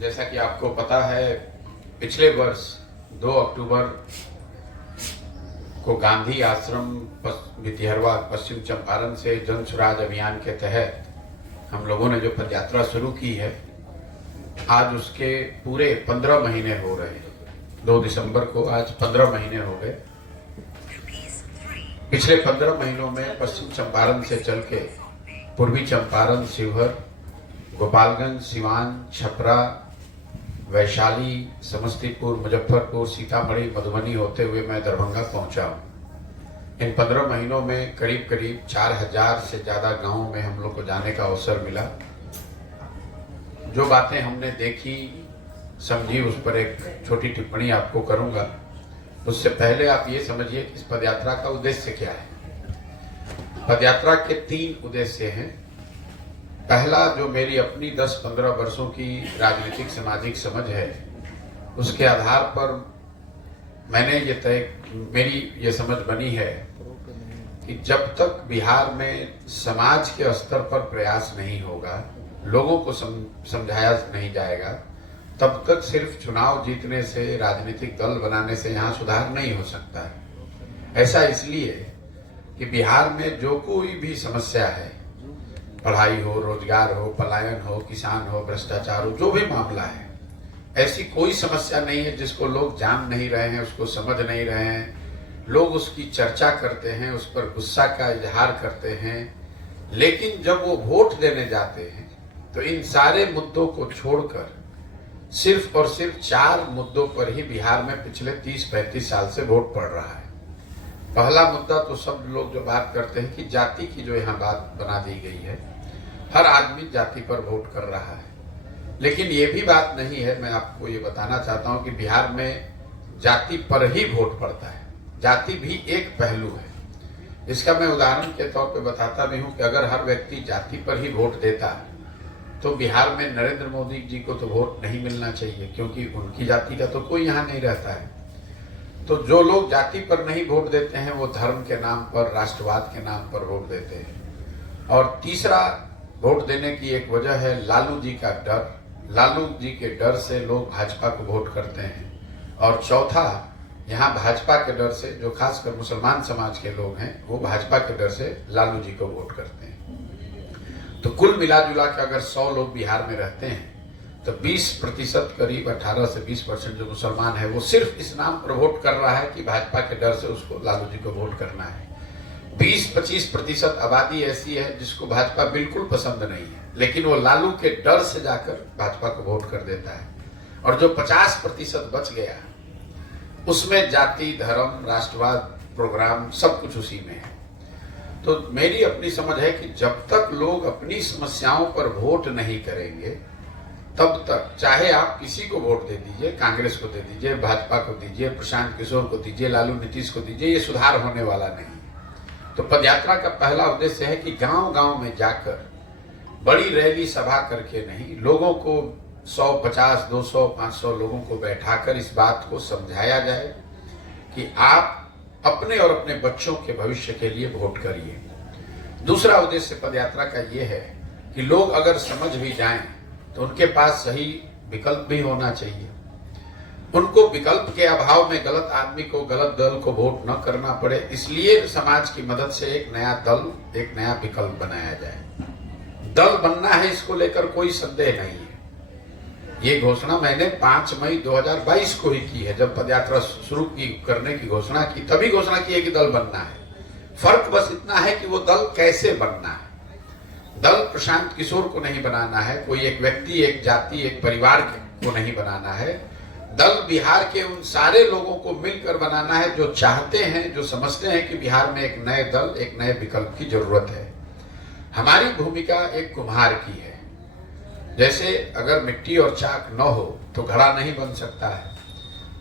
जैसा कि आपको पता है, पिछले वर्ष 2 अक्टूबर को गांधी आश्रम भितिहरवा पश्चिम चंपारण से जन स्वराज अभियान के तहत हम लोगों ने जो पदयात्रा शुरू की है, आज उसके पूरे 15 महीने हो रहे हैं। 2 दिसंबर को आज 15 महीने हो गए। पिछले 15 महीनों में पश्चिम चंपारण से चल के पूर्वी चंपारण, शिवहर, गोपालगंज, सिवान, छपरा, वैशाली, समस्तीपुर, मुजफ्फरपुर, सीतामढ़ी, मधुबनी होते हुए मैं दरभंगा पहुंचा हूं। इन 15 महीनों में करीब करीब 4000 से ज्यादा गांवों में हम लोग को जाने का अवसर मिला। जो बातें हमने देखी, समझी, उस पर एक छोटी टिप्पणी आपको करूंगा। उससे पहले आप ये समझिए कि इस पदयात्रा का उद्देश्य क्या है। पदयात्रा के 3 उद्देश्य हैं। पहला, जो मेरी अपनी 10-15 वर्षों की राजनीतिक सामाजिक समझ है, उसके आधार पर मेरी ये समझ बनी है कि जब तक बिहार में समाज के स्तर पर प्रयास नहीं होगा, लोगों को समझाया नहीं जाएगा, तब तक सिर्फ चुनाव जीतने से, राजनीतिक दल बनाने से यहाँ सुधार नहीं हो सकता है। ऐसा इसलिए कि बिहार में जो कोई भी समस्या है, पढ़ाई हो, रोजगार हो, पलायन हो, किसान हो, भ्रष्टाचार हो, जो भी मामला है, ऐसी कोई समस्या नहीं है जिसको लोग जान नहीं रहे हैं, उसको समझ नहीं रहे हैं। लोग उसकी चर्चा करते हैं, उस पर गुस्सा का इजहार करते हैं, लेकिन जब वो वोट देने जाते हैं तो इन सारे मुद्दों को छोड़कर सिर्फ और सिर्फ 4 मुद्दों पर ही बिहार में पिछले 30-35 साल से वोट पड़ रहा है। पहला मुद्दा तो सब लोग जो बात करते हैं कि जाति की जो यहाँ बात बना दी गई है, हर आदमी जाति पर वोट कर रहा है, लेकिन ये भी बात नहीं है। मैं आपको ये बताना चाहता हूँ कि बिहार में जाति पर ही वोट पड़ता है। जाति भी एक पहलू है। इसका मैं उदाहरण के तौर पे बताता भी हूँ कि अगर हर व्यक्ति जाति पर ही वोट देता तो बिहार में नरेंद्र मोदी जी को तो वोट नहीं मिलना चाहिए, क्योंकि उनकी जाति का तो कोई यहाँ नहीं रहता है। तो जो लोग जाति पर नहीं वोट देते हैं, वो धर्म के नाम पर, राष्ट्रवाद के नाम पर वोट देते हैं। और तीसरा, वोट देने की एक वजह है लालू जी का डर। लालू जी के डर से लोग भाजपा को वोट करते हैं। और चौथा, यहाँ भाजपा के डर से, जो खासकर मुसलमान समाज के लोग हैं, वो भाजपा के डर से लालू जी को वोट करते हैं। तो कुल मिला जुला के अगर 100 लोग बिहार में रहते हैं तो 20%, करीब 18 से 20% जो मुसलमान है, वो सिर्फ इस नाम पर वोट कर रहा है कि भाजपा के डर से उसको, लालू जी को वोट करना है। 20-25% आबादी ऐसी है जिसको भाजपा बिल्कुल पसंद नहीं है, लेकिन वो लालू के डर से जाकर भाजपा को वोट कर देता है। और जो 50% बच गया, उसमें जाति, धर्म, राष्ट्रवाद, प्रोग्राम सब कुछ उसी में है। तो मेरी अपनी समझ है कि जब तक लोग अपनी समस्याओं पर वोट नहीं करेंगे, तब तक चाहे आप किसी को वोट दे दीजिए, कांग्रेस को दे दीजिए, भाजपा को दीजिए, प्रशांत किशोर को दीजिए, लालू नीतीश को दीजिए, ये सुधार होने वाला नहीं। तो पदयात्रा का पहला उद्देश्य है कि गांव-गांव में जाकर बड़ी रैली सभा करके नहीं, लोगों को 100, 50, 200, 500 लोगों को बैठाकर इस बात को समझाया जाए कि आप अपने और अपने बच्चों के भविष्य के लिए वोट करिए। दूसरा उद्देश्य पदयात्रा का ये है कि लोग अगर समझ भी जाएं तो उनके पास सही विकल्प भी होना चाहिए। उनको विकल्प के अभाव में गलत आदमी को, गलत दल को वोट न करना पड़े, इसलिए समाज की मदद से एक नया दल, एक नया विकल्प बनाया जाए। दल बनना है, इसको लेकर कोई संदेह नहीं है। ये घोषणा मैंने 5 मई 2022 को ही की है। जब पदयात्रा शुरू करने की घोषणा की, तभी घोषणा की है कि दल बनना है। फर्क बस इतना है कि वो दल कैसे बनना है। दल प्रशांत किशोर को नहीं बनाना है, कोई एक व्यक्ति, एक जाति, एक परिवार को नहीं बनाना है। दल बिहार के उन सारे लोगों को मिलकर बनाना है जो चाहते हैं, जो समझते हैं कि बिहार में एक नए दल, एक नए विकल्प की जरूरत है। हमारी भूमिका एक कुम्हार की है। जैसे अगर मिट्टी और चाक न हो तो घड़ा नहीं बन सकता है,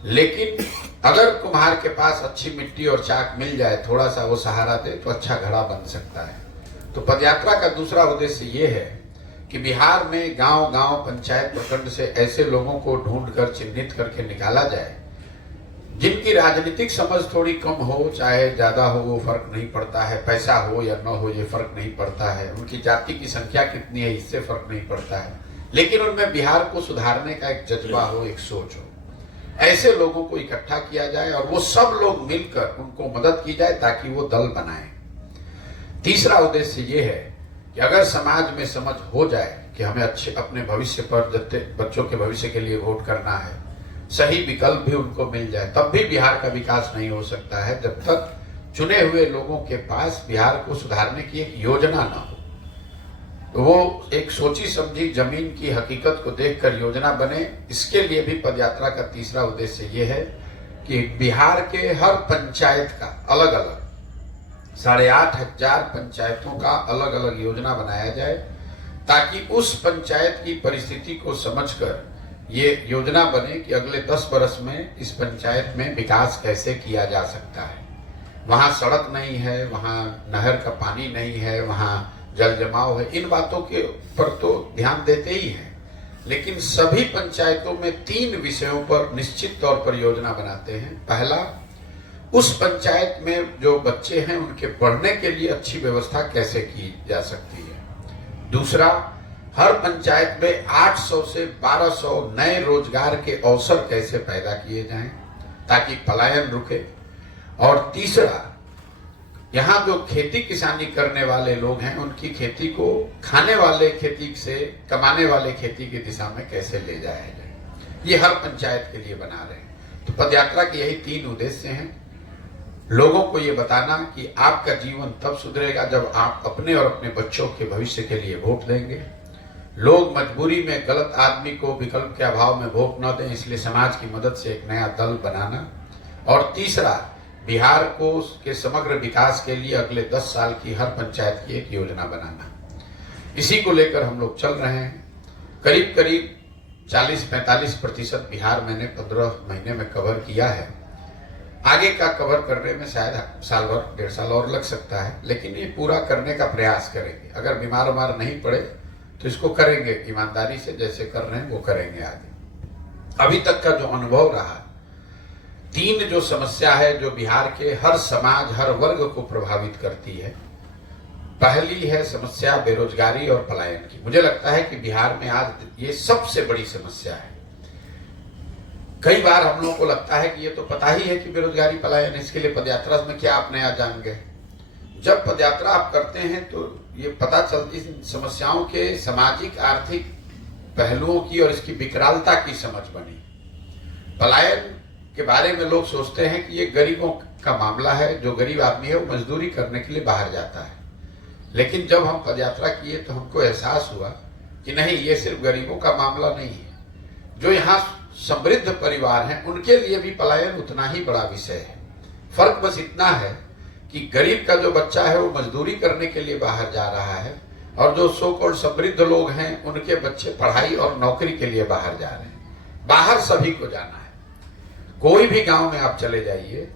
लेकिन अगर कुम्हार के पास अच्छी मिट्टी और चाक मिल जाए, थोड़ा सा वो सहारा दे, तो अच्छा घड़ा बन सकता है। तो पदयात्रा का दूसरा उद्देश्य ये है कि बिहार में गांव-गांव, पंचायत, प्रखंड से ऐसे लोगों को ढूंढकर, चिन्हित करके निकाला जाए जिनकी राजनीतिक समझ थोड़ी कम हो, चाहे ज्यादा हो, वो फर्क नहीं पड़ता है। पैसा हो या न हो, ये फर्क नहीं पड़ता है। उनकी जाति की संख्या कितनी है, इससे फर्क नहीं पड़ता है। लेकिन उनमें बिहार को सुधारने का एक जज्बा हो, एक सोच हो। ऐसे लोगों को इकट्ठा किया जाए और वो सब लोग मिलकर उनको मदद की जाए ताकि वो दल बनाए। तीसरा उद्देश्य ये है कि अगर समाज में समझ हो जाए कि हमें अच्छे अपने भविष्य पर, बच्चों के भविष्य के लिए वोट करना है, सही विकल्प भी उनको मिल जाए, तब भी बिहार का विकास नहीं हो सकता है जब तक चुने हुए लोगों के पास बिहार को सुधारने की एक योजना न हो। तो वो एक सोची समझी जमीन की हकीकत को देखकर योजना बने। इसके लिए भी पदयात्रा का तीसरा उद्देश्य ये है कि बिहार के हर पंचायत का अलग अलग 8,500 पंचायतों का अलग अलग योजना बनाया जाए, ताकि उस पंचायत की परिस्थिति को समझकर ये योजना बने कि अगले 10 वर्ष में इस पंचायत में विकास कैसे किया जा सकता है। वहां सड़क नहीं है, वहां नहर का पानी नहीं है, वहां जल जमाव है, इन बातों के पर तो ध्यान देते ही हैं, लेकिन सभी पंचायतों में 3 विषयों पर निश्चित तौर पर योजना बनाते हैं। पहला, उस पंचायत में जो बच्चे हैं उनके पढ़ने के लिए अच्छी व्यवस्था कैसे की जा सकती है। दूसरा, हर पंचायत में 800 से 1200 नए रोजगार के अवसर कैसे पैदा किए जाएं ताकि पलायन रुके। और तीसरा, यहाँ जो खेती किसानी करने वाले लोग हैं उनकी खेती को खाने वाले खेती से कमाने वाले खेती की दिशा में कैसे ले जाया जाए, ये हर पंचायत के लिए बना रहे हैं। तो पदयात्रा के यही 3 उद्देश्य हैं। लोगों को ये बताना कि आपका जीवन तब सुधरेगा जब आप अपने और अपने बच्चों के भविष्य के लिए वोट देंगे। लोग मजबूरी में गलत आदमी को विकल्प के अभाव में वोट न दें, इसलिए समाज की मदद से एक नया दल बनाना। और तीसरा, बिहार को के समग्र विकास के लिए अगले 10 साल की हर पंचायत की एक योजना बनाना। इसी को लेकर हम लोग चल रहे हैं। करीब करीब 40-45% बिहार मैंने 15 महीने में कवर किया है। आगे का कवर करने में शायद साल भर 1.5 साल और लग सकता है, लेकिन ये पूरा करने का प्रयास करेंगे। अगर बीमार उमार नहीं पड़े तो इसको करेंगे ईमानदारी से, जैसे कर रहे हैं वो करेंगे आगे। अभी तक का जो अनुभव रहा, 3 जो समस्या है जो बिहार के हर समाज, हर वर्ग को प्रभावित करती है। पहली है समस्या बेरोजगारी और पलायन की। मुझे लगता है कि बिहार में आज ये सबसे बड़ी समस्या है। कई बार हम लोगों को लगता है कि ये तो पता ही है कि बेरोजगारी पलायन, इसके लिए पदयात्रा में क्या आप नया जान गए। जब पदयात्रा आप करते हैं तो ये पता चलती इन समस्याओं के सामाजिक आर्थिक पहलुओं की और इसकी विकरालता की समझ बनी। पलायन के बारे में लोग सोचते हैं कि ये गरीबों का मामला है, जो गरीब आदमी है वो मजदूरी करने के लिए बाहर जाता है। लेकिन जब हम पदयात्रा किए तो हमको एहसास हुआ कि नहीं, ये सिर्फ गरीबों का मामला नहीं है। जो यहाँ समृद्ध परिवार हैं उनके लिए भी पलायन उतना ही बड़ा विषय है। फर्क बस इतना है कि गरीब का जो बच्चा है वो मजदूरी करने के लिए बाहर जा रहा है, और जो सो कॉल्ड समृद्ध लोग हैं उनके बच्चे पढ़ाई और नौकरी के लिए बाहर जा रहे हैं। बाहर सभी को जाना है। कोई भी गांव में आप चले जाइए,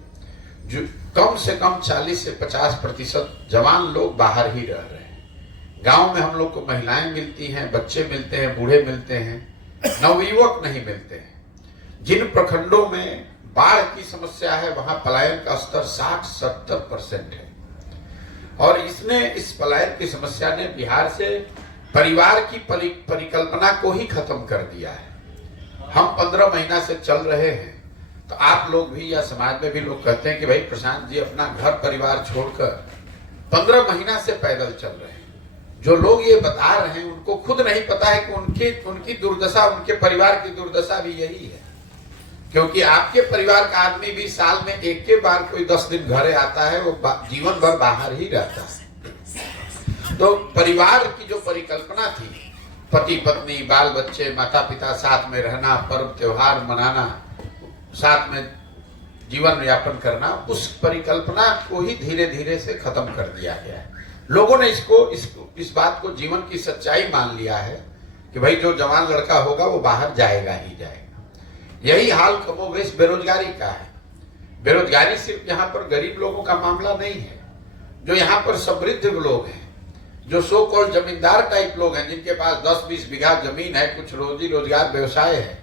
जो कम से कम 40 से 50% जवान लोग बाहर ही रह रहे हैं। गांव में हम लोग को महिलाएं मिलती हैं, बच्चे मिलते हैं, बूढ़े मिलते हैं, नवयुवक नहीं मिलते हैं। जिन प्रखंडों में बाढ़ की समस्या है वहां पलायन का स्तर 60-70% है। और इस पलायन की समस्या ने बिहार से परिवार की परिकल्पना को ही खत्म कर दिया है। हम 15 महीना से चल रहे हैं, तो आप लोग भी या समाज में भी लोग कहते हैं कि भाई प्रशांत जी अपना घर परिवार छोड़कर 15 महीना से पैदल चल रहे हैं। जो लोग ये बता रहे हैं उनको खुद नहीं पता है कि उनकी दुर्दशा, उनके परिवार की दुर्दशा भी यही है। क्योंकि आपके परिवार का आदमी भी साल में एक के बार कोई 10 दिन घरे आता है, वो जीवन भर बाहर ही रहता है। तो परिवार की जो परिकल्पना थी, पति पत्नी बाल बच्चे माता पिता साथ में रहना, पर्व त्योहार मनाना, साथ में जीवन यापन करना, उस परिकल्पना को ही धीरे धीरे से खत्म कर दिया गया है। लोगों ने इस बात को जीवन की सच्चाई मान लिया है कि भाई जो जवान लड़का होगा वो बाहर जाएगा ही जाएगा। यही हाल कमोबेश बेरोजगारी का है। बेरोजगारी सिर्फ यहाँ पर गरीब लोगों का मामला नहीं है। जो यहाँ पर समृद्ध लोग हैं, जो सो कॉल्ड जमींदार टाइप लोग हैं, जिनके पास 10-20 बीघा जमीन है, कुछ रोजी रोजगार व्यवसाय है,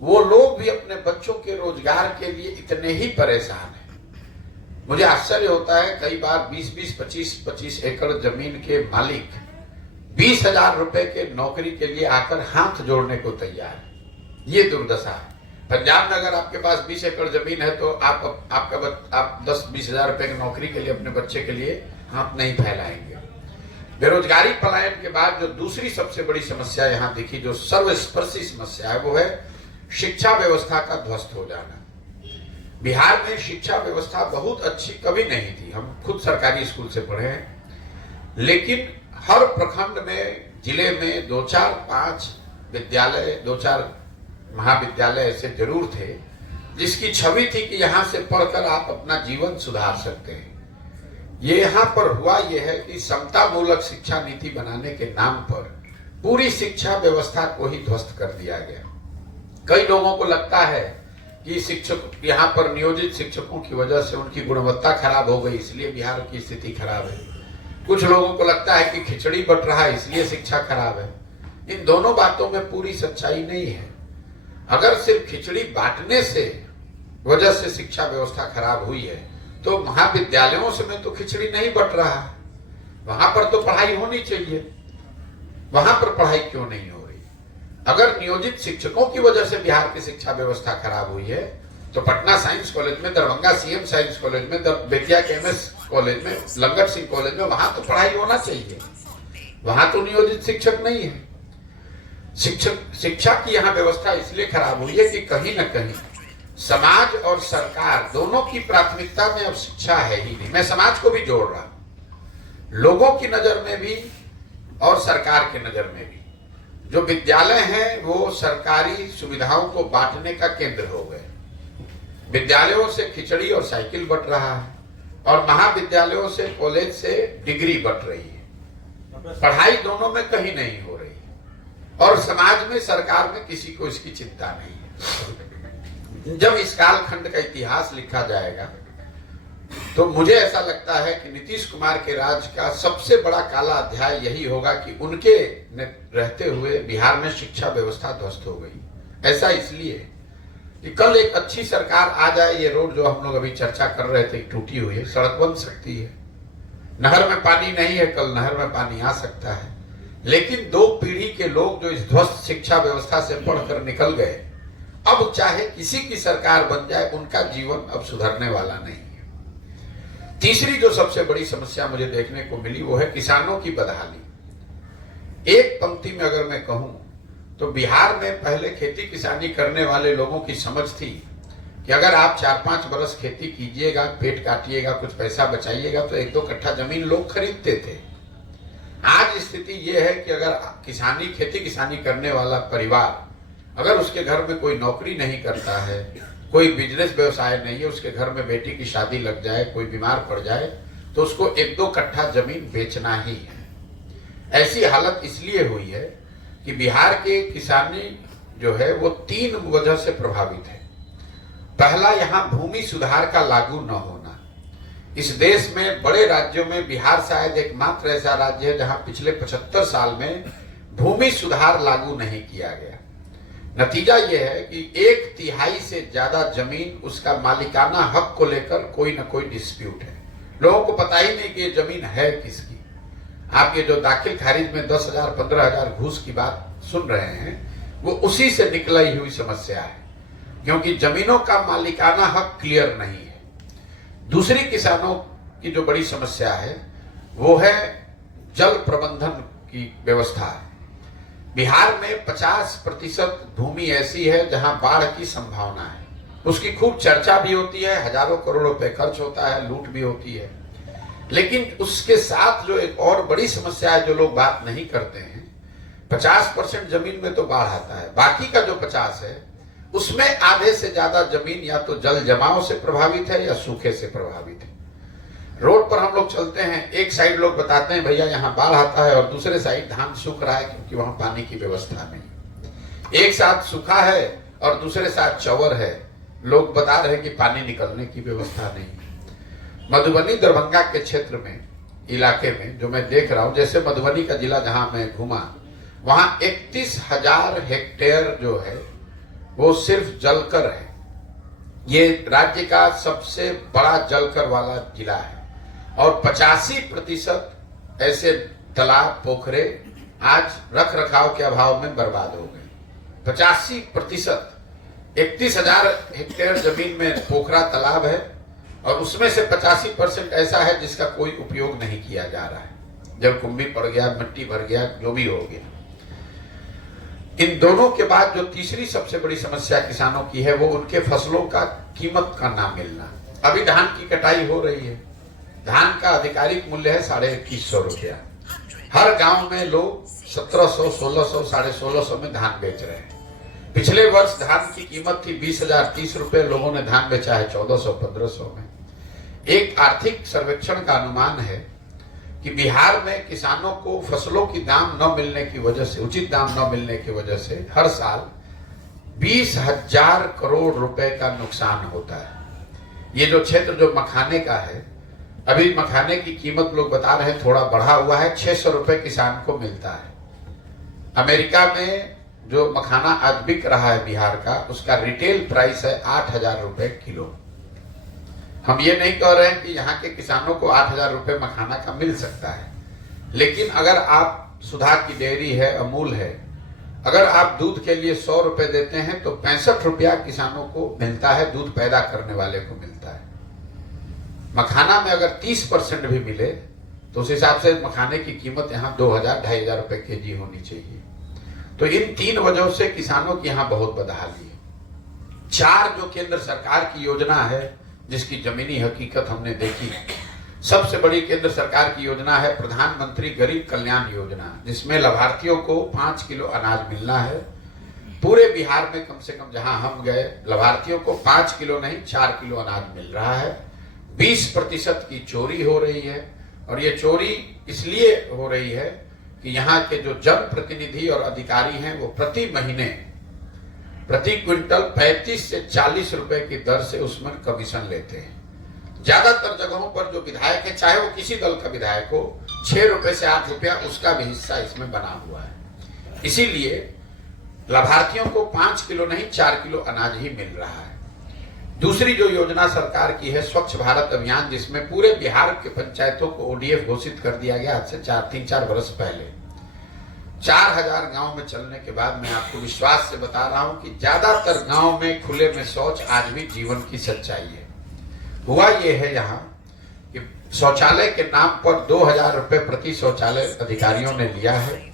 वो लोग भी अपने बच्चों के रोजगार के लिए इतने ही परेशान हैं। मुझे आश्चर्य होता है, कई बार 20-20, 25-25 एकड़ जमीन के मालिक 20,000 रुपए के नौकरी के लिए आकर हाथ जोड़ने को तैयार है। ये दुर्दशा है। पंजाब में अगर आपके पास 20 एकड़ जमीन है तो आप 10-20,000 रुपए की नौकरी के लिए अपने बच्चे के लिए हाथ नहीं फैलाएंगे। बेरोजगारी पलायन के बाद जो दूसरी सबसे बड़ी समस्या यहाँ दिखी, जो सर्वस्पर्शी समस्या है, वो है शिक्षा व्यवस्था का ध्वस्त हो जाना। बिहार में शिक्षा व्यवस्था बहुत अच्छी कभी नहीं थी। हम खुद सरकारी स्कूल से पढ़े हैं, लेकिन हर प्रखंड में, जिले में 2-4-5 विद्यालय, 2-4 महाविद्यालय ऐसे जरूर थे जिसकी छवि थी कि यहां से पढ़कर आप अपना जीवन सुधार सकते हैं। ये यहां पर हुआ यह है कि समता मूलक शिक्षा नीति बनाने के नाम पर पूरी शिक्षा व्यवस्था को ही ध्वस्त कर दिया गया। कई लोगों को लगता है कि शिक्षक, यहाँ पर नियोजित शिक्षकों की वजह से उनकी गुणवत्ता खराब हो गई, इसलिए बिहार की स्थिति खराब है। कुछ लोगों को लगता है कि खिचड़ी बंट रहा है इसलिए शिक्षा खराब है। इन दोनों बातों में पूरी सच्चाई नहीं है। अगर सिर्फ खिचड़ी बांटने से वजह से शिक्षा व्यवस्था खराब हुई है तो महाविद्यालयों से में तो खिचड़ी नहीं बंट रहा, वहां पर तो पढ़ाई होनी चाहिए, वहां पर पढ़ाई क्यों नहीं हो रही? अगर नियोजित शिक्षकों की वजह से बिहार की शिक्षा व्यवस्था खराब हुई है तो पटना साइंस कॉलेज में, दरभंगा सीएम साइंस कॉलेज में, बेतिया के एमएस कॉलेज में, लंगर सिंह कॉलेज में, वहां तो पढ़ाई होना चाहिए। वहां तो नियोजित शिक्षक नहीं है। शिक्षा की यहाँ व्यवस्था इसलिए खराब हुई है कि कहीं ना कहीं समाज और सरकार दोनों की प्राथमिकता में अब शिक्षा है ही नहीं। मैं समाज को भी जोड़ रहा हूं, लोगों की नजर में भी और सरकार की नजर में भी। जो विद्यालय हैं वो सरकारी सुविधाओं को बांटने का केंद्र हो गए। विद्यालयों से खिचड़ी और साइकिल बंट रहा है और महाविद्यालयों से, कॉलेज से डिग्री बंट रही है। पढ़ाई दोनों में कहीं नहीं हो रही है और समाज में, सरकार में किसी को इसकी चिंता नहीं है। जब इस कालखंड का इतिहास लिखा जाएगा तो मुझे ऐसा लगता है कि नीतीश कुमार के राज का सबसे बड़ा काला अध्याय यही होगा कि उनके रहते हुए बिहार में शिक्षा व्यवस्था ध्वस्त हो गई। ऐसा इसलिए कि कल एक अच्छी सरकार आ जाए, ये रोड जो हम लोग अभी चर्चा कर रहे थे टूटी हुई है, सड़क बन सकती है। नहर में पानी नहीं है, कल नहर में पानी आ सकता है। लेकिन 2 पीढ़ी के लोग जो इस ध्वस्त शिक्षा व्यवस्था से पढ़कर निकल गए, अब चाहे किसी की सरकार बन जाए, उनका जीवन अब सुधरने वाला नहीं है। तीसरी जो सबसे बड़ी समस्या मुझे देखने को मिली वो है किसानों की बदहाली। एक पंक्ति में अगर मैं कहूं तो बिहार में पहले खेती किसानी करने वाले लोगों की समझ थी कि अगर आप 4-5 बरस खेती कीजिएगा, पेट काटिएगा, कुछ पैसा बचाइएगा तो 1-2 कट्ठा जमीन लोग खरीदते थे। आज स्थिति ये है कि अगर खेती किसानी करने वाला परिवार, अगर उसके घर में कोई नौकरी नहीं करता है, कोई बिजनेस व्यवसाय नहीं है, उसके घर में बेटी की शादी लग जाए, कोई बीमार पड़ जाए तो उसको 1-2 कट्ठा जमीन बेचना ही है। ऐसी हालत इसलिए हुई है कि बिहार के किसानी जो है वो 3 वजह से प्रभावित है। पहला, यहाँ भूमि सुधार का लागू न होना। इस देश में बड़े राज्यों में बिहार शायद एकमात्र ऐसा राज्य है जहां पिछले 75 साल में भूमि सुधार लागू नहीं किया गया। नतीजा यह है कि 1/3 से ज्यादा जमीन, उसका मालिकाना हक को लेकर कोई ना कोई डिस्प्यूट है। लोगों को पता ही नहीं कि ये जमीन है किसकी। आप ये जो दाखिल खारिज में 10,000 15,000 घूस की बात सुन रहे हैं, वो उसी से निकली हुई समस्या है, क्योंकि जमीनों का मालिकाना हक क्लियर नहीं है। दूसरी किसानों की जो बड़ी समस्या है वो है जल प्रबंधन की व्यवस्था। बिहार में 50% भूमि ऐसी है जहां बाढ़ की संभावना है। उसकी खूब चर्चा भी होती है, हजारों करोड़ रुपए खर्च होता है, लूट भी होती है। लेकिन उसके साथ जो एक और बड़ी समस्या है जो लोग बात नहीं करते हैं, 50% जमीन में तो बाढ़ आता है, बाकी का जो 50 है उसमें आधे से ज्यादा जमीन या तो जल जमाव से प्रभावित है या सूखे से प्रभावित है। रोड पर हम लोग चलते हैं, एक साइड लोग बताते हैं भैया यहाँ बाढ़ आता है, और दूसरे साइड धान सूख रहा है क्योंकि वहां पानी की व्यवस्था नहीं। एक साथ सूखा है और दूसरे साथ चौवर है, लोग बता रहे हैं कि पानी निकलने की व्यवस्था नहीं। मधुबनी दरभंगा के क्षेत्र में, इलाके में जो मैं देख रहा हूं, जैसे मधुबनी का जिला जहां मैं घूमा, वहां 31,000 हेक्टेयर जो है वो सिर्फ जलकर है। ये राज्य का सबसे बड़ा जलकर वाला जिला है और 85% ऐसे तालाब, पोखरे आज रख रखाव के अभाव में बर्बाद हो गए। 85%, 31,000 हेक्टेयर जमीन में पोखरा तालाब है और उसमें से 85% ऐसा है जिसका कोई उपयोग नहीं किया जा रहा है। जब कुंभी पड़ गया, मिट्टी भर गया, जो भी हो गया। इन दोनों के बाद जो तीसरी सबसे बड़ी समस्या किसानों की है वो उनके फसलों का कीमत का ना मिलना। अभी धान की कटाई हो रही है, धान का आधिकारिक मूल्य है 2150 रुपया। हर गांव में लोग 1700, 1600, 1650 में धान बेच रहे हैं। पिछले वर्ष धान की कीमत थी 20,000, 30 रुपए, लोगों ने धान बेचा है 1400, 1500 में। एक आर्थिक सर्वेक्षण का अनुमान है कि बिहार में किसानों को फसलों की दाम न मिलने की वजह से, उचित दाम न मिलने की वजह से हर साल 20,000 करोड़ रुपए का नुकसान होता है। ये जो क्षेत्र जो मखाने का है, अभी मखाने की कीमत लोग बता रहे हैं थोड़ा बढ़ा हुआ है, 600 रुपए किसान को मिलता है। अमेरिका में जो मखाना आज बिक रहा है बिहार का, उसका रिटेल प्राइस है 8,000 रुपए किलो। हम ये नहीं कह रहे हैं कि यहाँ के किसानों को 8,000 रुपए मखाना का मिल सकता है, लेकिन अगर आप सुधा की डेयरी है, अमूल है, अगर आप दूध के लिए 100 रुपए देते हैं तो 65 रुपया किसानों को मिलता है, दूध पैदा करने वाले को मिलता है। मखाना में अगर 30% भी मिले तो उस हिसाब से मखाने की कीमत यहाँ 2,000, 2,500 रुपए केजी होनी चाहिए। तो इन 3 वजहों से किसानों की यहाँ बहुत बदहाली है। 4 जो केंद्र सरकार की योजना है जिसकी जमीनी हकीकत हमने देखी, सबसे बड़ी केंद्र सरकार की योजना है प्रधानमंत्री गरीब कल्याण योजना, जिसमें लाभार्थियों को 5 किलो अनाज मिलना है। पूरे बिहार में कम से कम जहां हम गए, लाभार्थियों को 5 किलो नहीं 4 किलो अनाज मिल रहा है। 20% की चोरी हो रही है, और ये चोरी इसलिए हो रही है कि यहाँ के जो जनप्रतिनिधि और अधिकारी हैं वो प्रति महीने प्रति क्विंटल 35 से 40 रुपए की दर से उसमें कमीशन लेते हैं। ज्यादातर जगहों पर जो विधायक है, चाहे वो किसी दल का विधायक हो, 6 रुपए से 8 रुपया उसका भी हिस्सा इसमें बना हुआ है। इसीलिए लाभार्थियों को 5 किलो नहीं 4 किलो अनाज ही मिल रहा है। दूसरी जो योजना सरकार की है स्वच्छ भारत अभियान, जिसमें पूरे बिहार के पंचायतों को ODF घोषित कर दिया गया आज से 3-4 वर्ष पहले। 4,000 गांव में चलने के बाद मैं आपको विश्वास से बता रहा हूं कि ज्यादातर गांव में खुले में शौच आज भी जीवन की सच्चाई है। हुआ ये है यहाँ कि शौचालय के नाम पर 2,000 रुपए प्रति शौचालय अधिकारियों ने लिया है,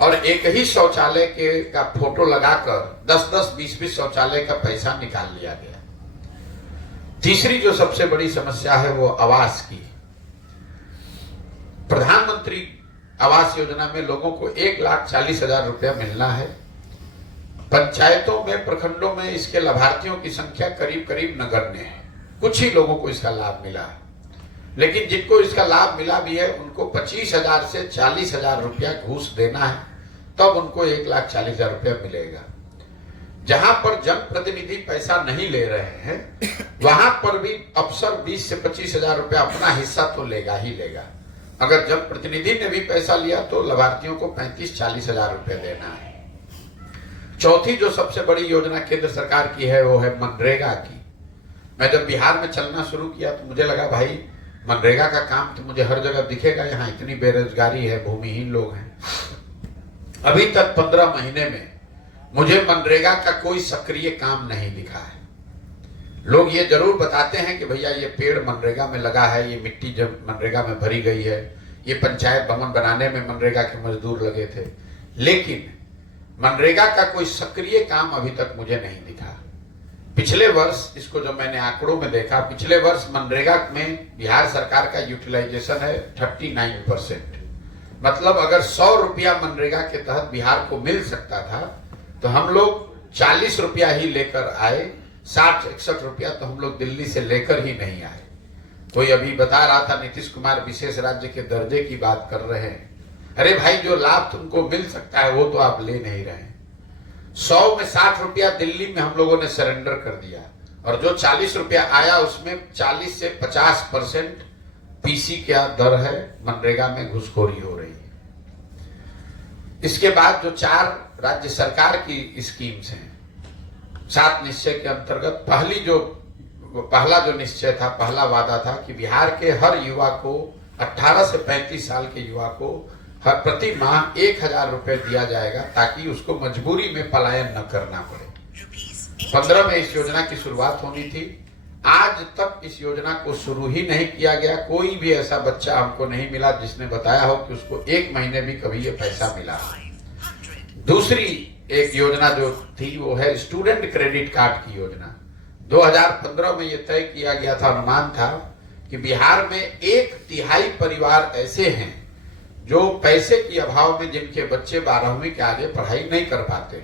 और एक ही शौचालय के का फोटो लगाकर 10-10, 20-20 शौचालय का पैसा निकाल लिया गया। तीसरी जो सबसे बड़ी समस्या है वो आवास की। प्रधानमंत्री आवास योजना में लोगों को 1,40,000 रुपया मिलना है। पंचायतों में, प्रखंडों में इसके लाभार्थियों की संख्या करीब करीब नगण्य है। कुछ ही लोगों को इसका लाभ मिला है, लेकिन जिनको इसका लाभ मिला भी है उनको 25,000 से 40,000 रुपया घूस देना है, तब उनको 1,40,000 रुपया मिलेगा। जहां पर जनप्रतिनिधि पैसा नहीं ले रहे हैं वहां पर भी अफसर 20 से 25,000 रुपया अपना हिस्सा तो लेगा ही लेगा। अगर जनप्रतिनिधि ने भी पैसा लिया तो लाभार्थियों को 35-40,000 रुपए देना है। चौथी जो सबसे बड़ी योजना केंद्र सरकार की है वो है मनरेगा की। मैं जब बिहार में चलना शुरू किया तो मुझे लगा भाई मनरेगा का काम तो मुझे हर जगह दिखेगा, यहाँ इतनी बेरोजगारी है, भूमिहीन लोग हैं। अभी तक 15 महीने में मुझे मनरेगा का कोई सक्रिय काम नहीं दिखा है। लोग ये जरूर बताते हैं कि भैया ये पेड़ मनरेगा में लगा है, ये मिट्टी जब मनरेगा में भरी गई है, ये पंचायत भवन बनाने में मनरेगा के मजदूर लगे थे, लेकिन मनरेगा का कोई सक्रिय काम अभी तक मुझे नहीं दिखा। पिछले वर्ष इसको जब मैंने आंकड़ों में देखा, पिछले वर्ष मनरेगा में बिहार सरकार का यूटिलाइजेशन है 39%। मतलब अगर 100 रुपया मनरेगा के तहत बिहार को मिल सकता था तो हम लोग 40 रुपया ही लेकर आए, 60-61 रुपया तो हम लोग दिल्ली से लेकर ही नहीं आए। कोई अभी बता रहा था नीतीश कुमार विशेष राज्य के दर्जे की बात कर रहे हैं। अरे भाई जो लाभ तुमको मिल सकता है वो तो आप ले नहीं रहे। 100 में 60 रुपया दिल्ली में हम लोगों ने सरेंडर कर दिया, और जो 40 रुपया आया उसमें 40 से 50% पीसी क्या दर है, मनरेगा में घुसखोरी हो रही है। इसके बाद जो 4 राज्य सरकार की स्कीम्स हैं 7 निश्चय के अंतर्गत, पहला जो निश्चय था, पहला वादा था कि बिहार के हर युवा को, 18 से 35 साल के युवा को हर प्रति माह 1000 रुपए दिया जाएगा ताकि उसको मजबूरी में पलायन न करना पड़े। 15 में इस योजना की शुरुआत होनी थी। आज तक इस योजना को शुरू ही नहीं किया गया। कोई भी ऐसा बच्चा हमको नहीं मिला जिसने बताया हो कि उसको 1 महीने भी कभी ये पैसा मिला। दूसरी एक योजना जो थी वो है स्टूडेंट क्रेडिट कार्ड की योजना। 2015 में ये तय किया गया था, अनुमान था कि बिहार में 1/3 परिवार ऐसे हैं जो पैसे के अभाव में जिनके बच्चे 12वीं के आगे पढ़ाई नहीं कर पाते।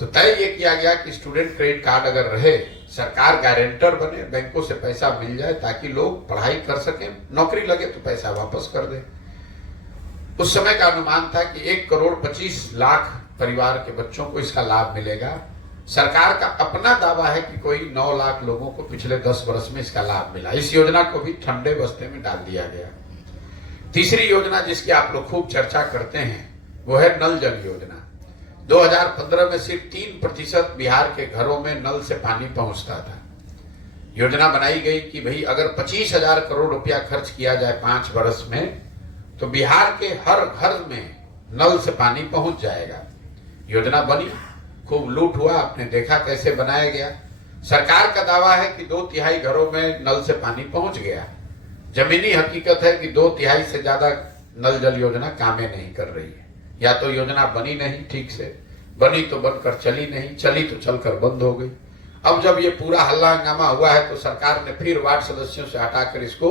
तो तय ये किया गया कि स्टूडेंट क्रेडिट कार्ड अगर रहे, सरकार गारंटर बने, बैंकों से पैसा मिल जाए ताकि लोग पढ़ाई कर सकें, नौकरी लगे तो पैसा वापस कर दे। उस समय का अनुमान था कि 1,25,00,000 परिवार के बच्चों को इसका लाभ मिलेगा। सरकार का अपना दावा है कि कोई 9 लाख लोगों को पिछले 10 वर्ष में इसका लाभ मिला। इस योजना को भी ठंडे बस्ते में डाल दिया गया। तीसरी योजना जिसकी आप लोग खूब चर्चा करते हैं वो है नल जल योजना। 2015 में सिर्फ 3% बिहार के घरों में नल से पानी पहुंचता था। योजना बनाई गई कि भाई अगर 25,000 करोड़ रुपया खर्च किया जाए 5 वर्ष में तो बिहार के हर घर में नल से पानी पहुंच जाएगा। योजना बनी, खूब लूट हुआ, आपने देखा कैसे बनाया गया। सरकार का दावा है कि 2/3 घरों में नल से पानी पहुंच गया। जमीनी हकीकत है कि 2/3 से ज्यादा नल जल योजना कामें नहीं कर रही है। या तो योजना बनी नहीं ठीक से, बनी तो बनकर चली नहीं, चली तो चलकर बंद हो गई। अब जब ये पूरा हल्ला हंगामा हुआ है तो सरकार ने फिर वार्ड सदस्यों से हटाकर इसको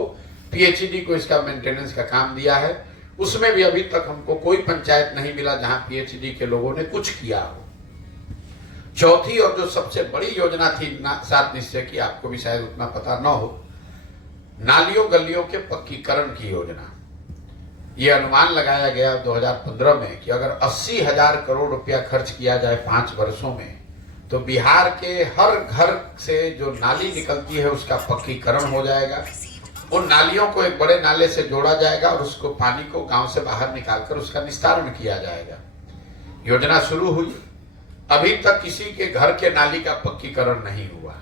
पीएचईडी को इसका मेंटेनेंस का काम दिया है। उसमें भी अभी तक हमको कोई पंचायत नहीं मिला जहां पीएचईडी के लोगों ने कुछ किया हो। चौथी और जो सबसे बड़ी योजना थी 7 निश्चय की, आपको भी शायद उतना पता न हो, नालियों गलियों के पक्कीकरण की योजना। ये अनुमान लगाया गया 2015 में कि अगर 80,000 करोड़ रुपया खर्च किया जाए 5 वर्षों में तो बिहार के हर घर से जो नाली निकलती है उसका पक्कीकरण हो जाएगा। उन नालियों को एक बड़े नाले से जोड़ा जाएगा और उसको पानी को गांव से बाहर निकालकर उसका निस्तारण किया जाएगा। योजना शुरू हुई, अभी तक किसी के घर के नाली का पक्कीकरण नहीं हुआ।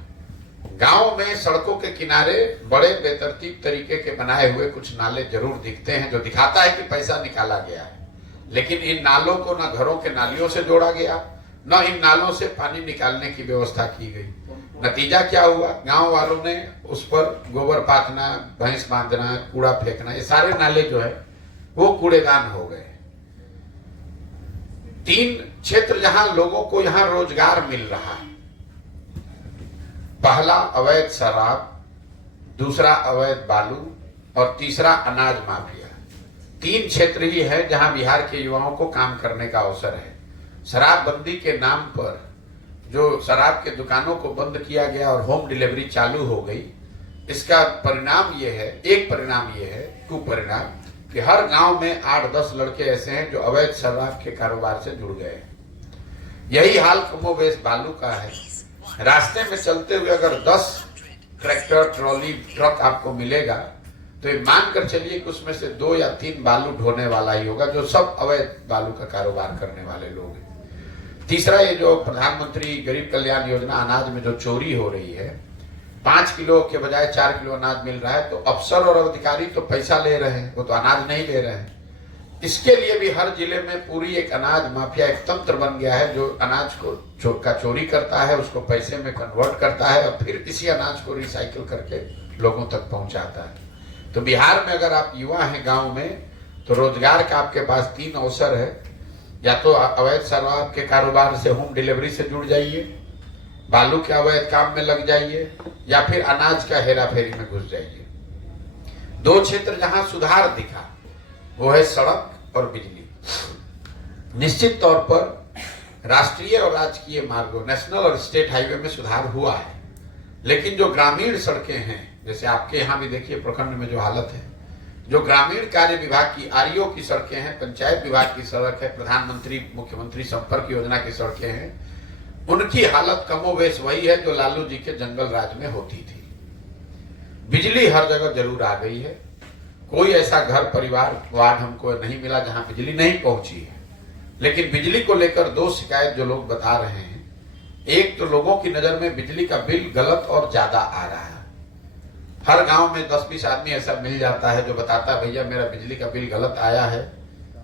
गांव में सड़कों के किनारे बड़े बेतरतीब तरीके के बनाए हुए कुछ नाले जरूर दिखते हैं जो दिखाता है कि पैसा निकाला गया है, लेकिन इन नालों को न घरों के नालियों से जोड़ा गया, न इन नालों से पानी निकालने की व्यवस्था की गई। नतीजा क्या हुआ, गांव वालों ने उस पर गोबर पाथना, भैंस बांधना, कूड़ा फेंकना, ये सारे नाले जो है वो कूड़ेदान हो गए। 3 क्षेत्र जहां लोगों को यहां रोजगार मिल रहा है, पहला अवैध शराब, दूसरा अवैध बालू और तीसरा अनाज माफिया। 3 क्षेत्र ही है जहां बिहार के युवाओं को काम करने का अवसर है। शराबबंदी के नाम पर जो शराब के दुकानों को बंद किया गया और होम डिलीवरी चालू हो गई, इसका परिणाम ये है, एक परिणाम ये है, कुपरिणाम, कि हर गांव में 8-10 लड़के ऐसे हैं जो अवैध शराब के कारोबार से जुड़ गए। यही हाल कमोबेश बालू का है। रास्ते में चलते हुए अगर 10 ट्रैक्टर, ट्रॉली, ट्रक आपको मिलेगा तो ये मानकर चलिए कि उसमें से 2 या 3 बालू ढोने वाला ही होगा, जो सब अवैध बालू का कारोबार करने वाले लोग हैं। तीसरा, ये जो प्रधानमंत्री गरीब कल्याण योजना अनाज में जो चोरी हो रही है, 5 किलो के बजाय 4 किलो अनाज मिल रहा है, तो अफसर और अधिकारी तो पैसा ले रहे हैं, वो तो अनाज नहीं ले रहे हैं। इसके लिए भी हर जिले में पूरी एक अनाज माफिया, एक तंत्र बन गया है जो अनाज को चोरी करता है, उसको पैसे में कन्वर्ट करता है और फिर इसी अनाज को रिसाइकिल करके लोगों तक पहुंचाता है। तो बिहार में अगर आप युवा हैं गांव में, तो रोजगार का आपके पास 3 अवसर है। या तो अवैध शराब के कारोबार से होम डिलीवरी से जुड़ जाइए, बालू के अवैध काम में लग जाइए, या फिर अनाज का हेरा फेरी में घुस जाइए। 2 क्षेत्र जहां सुधार दिखा वो है सड़क और बिजली। निश्चित तौर पर राष्ट्रीय और राजकीय मार्गों, नेशनल और स्टेट हाईवे में सुधार हुआ है, लेकिन जो ग्रामीण सड़कें हैं, जैसे आपके यहाँ भी देखिए प्रखंड में जो हालत है, जो ग्रामीण कार्य विभाग की आरईओ की सड़कें हैं, पंचायत विभाग की सड़क है, प्रधानमंत्री मुख्यमंत्री संपर्क योजना की सड़कें हैं, उनकी हालत कमोबेश वही है जो लालू जी के जंगल राज में होती थी। बिजली हर जगह जरूर आ गई है, कोई ऐसा घर, परिवार, वार्ड हमको नहीं मिला जहां बिजली नहीं पहुंची है। लेकिन बिजली को लेकर 2 शिकायत जो लोग बता रहे हैं, एक तो लोगों की नजर में बिजली का बिल गलत और ज्यादा आ रहा है। हर गांव में 10-20 आदमी ऐसा मिल जाता है जो बताता है भैया मेरा बिजली का बिल गलत आया है,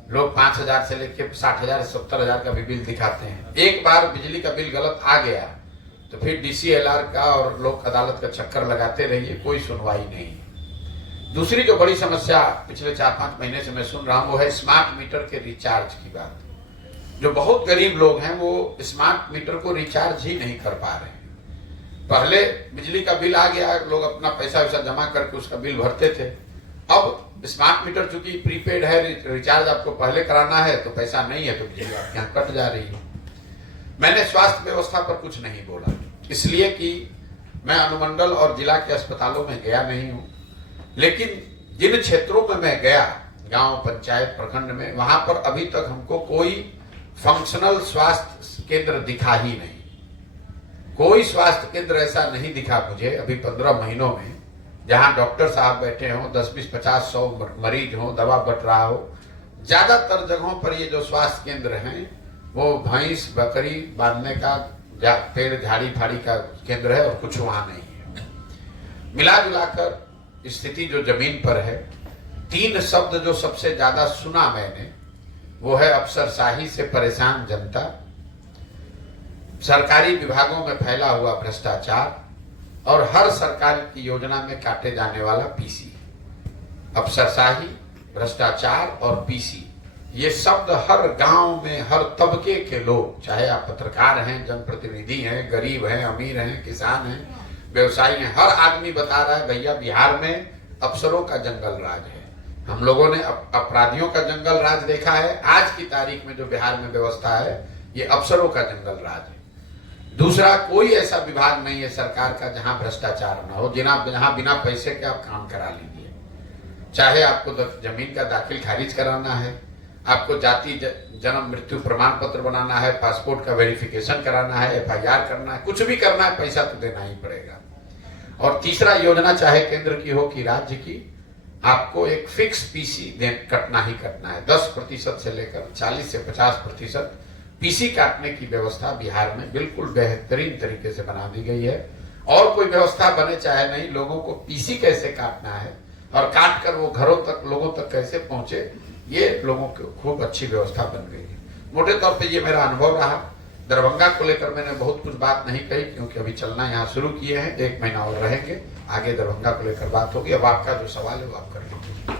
लोग 5,000 से लेकर 60,000 70,000 का भी बिल दिखाते हैं। एक बार बिजली का बिल गलत आ गया तो फिर DCLR का और लोक अदालत का चक्कर लगाते रहिए, कोई सुनवाई नहीं है। दूसरी जो बड़ी समस्या पिछले 4-5 महीने से मैं सुन रहा हूं वो है स्मार्ट मीटर के रिचार्ज की बात। जो बहुत गरीब लोग हैं वो स्मार्ट मीटर को रिचार्ज ही नहीं कर पा रहे हैं। पहले बिजली का बिल आ गया, लोग अपना पैसा वैसा जमा करके उसका बिल भरते थे। अब स्मार्ट मीटर चूंकि प्रीपेड है, रिचार्ज आपको पहले कराना है तो पैसा नहीं है तो बिजली आपके यहाँ कट जा रही है। मैंने स्वास्थ्य व्यवस्था पर कुछ नहीं बोला, इसलिए कि मैं अनुमंडल और जिला के अस्पतालों में गया नहीं हूं, लेकिन जिन क्षेत्रों में मैं गया, गांव, पंचायत, प्रखंड में, वहां पर अभी तक हमको कोई फंक्शनल स्वास्थ्य केंद्र दिखा ही नहीं। कोई स्वास्थ्य केंद्र ऐसा नहीं दिखा मुझे अभी 15 महीनों में जहां डॉक्टर साहब बैठे हों, 10, 20, 50, 100 मरीज हों, दवा बट रहा हो। ज्यादातर जगहों पर ये जो स्वास्थ्य केंद्र हैं वो भैंस बकरी बांधने का, पेड़ झाड़ी फाड़ी का केंद्र है और कुछ वहां नहीं है। मिला जुलाकर स्थिति जो जमीन पर है, 3 शब्द जो सबसे ज्यादा सुना मैंने वो है अफसरशाही से परेशान जनता, सरकारी विभागों में फैला हुआ भ्रष्टाचार और हर सरकार की योजना में काटे जाने वाला पीसी। अफसरशाही, भ्रष्टाचार और पीसी, ये शब्द हर गांव में हर तबके के लोग, चाहे आप पत्रकार हैं, जनप्रतिनिधि हैं, गरीब हैं, अमीर हैं, किसान हैं, व्यवसायी हैं, हर आदमी बता रहा है भैया बिहार में अफसरों का जंगल राज है। हम लोगों ने अपराधियों का जंगल राज देखा है, आज की तारीख में जो बिहार में व्यवस्था है ये अफसरों का जंगल राज है। दूसरा कोई ऐसा विभाग नहीं है सरकार का जहां भ्रष्टाचार ना हो, जहां बिना पैसे के आप काम करा लीजिए। चाहे आपको जमीन का दाखिल खारिज कराना है, आपको जाति जन्म मृत्यु प्रमाण पत्र बनाना है, पासपोर्ट का वेरिफिकेशन कराना है, FIR करना है, कुछ भी करना है, पैसा तो देना ही पड़ेगा। और तीसरा, योजना चाहे केंद्र की हो कि राज्य की, आपको एक फिक्स पीसी कटना ही कटना है। 10% से लेकर 40 से 50% पीसी काटने की व्यवस्था बिहार में बिल्कुल बेहतरीन तरीके से बना दी गई है। और कोई व्यवस्था बने चाहे नहीं, लोगों को पीसी कैसे काटना है और काट कर वो घरों तक, लोगों तक कैसे पहुंचे, ये लोगों की खूब अच्छी व्यवस्था बन गई है। मोटे तौर पे ये मेरा अनुभव रहा। दरभंगा को लेकर मैंने बहुत कुछ बात नहीं कही क्योंकि अभी चलना यहाँ शुरू किए हैं, 1 महीना और रहेंगे, आगे दरभंगा को लेकर बात होगी। अब आपका जो सवाल है वो आप कर लीजिए।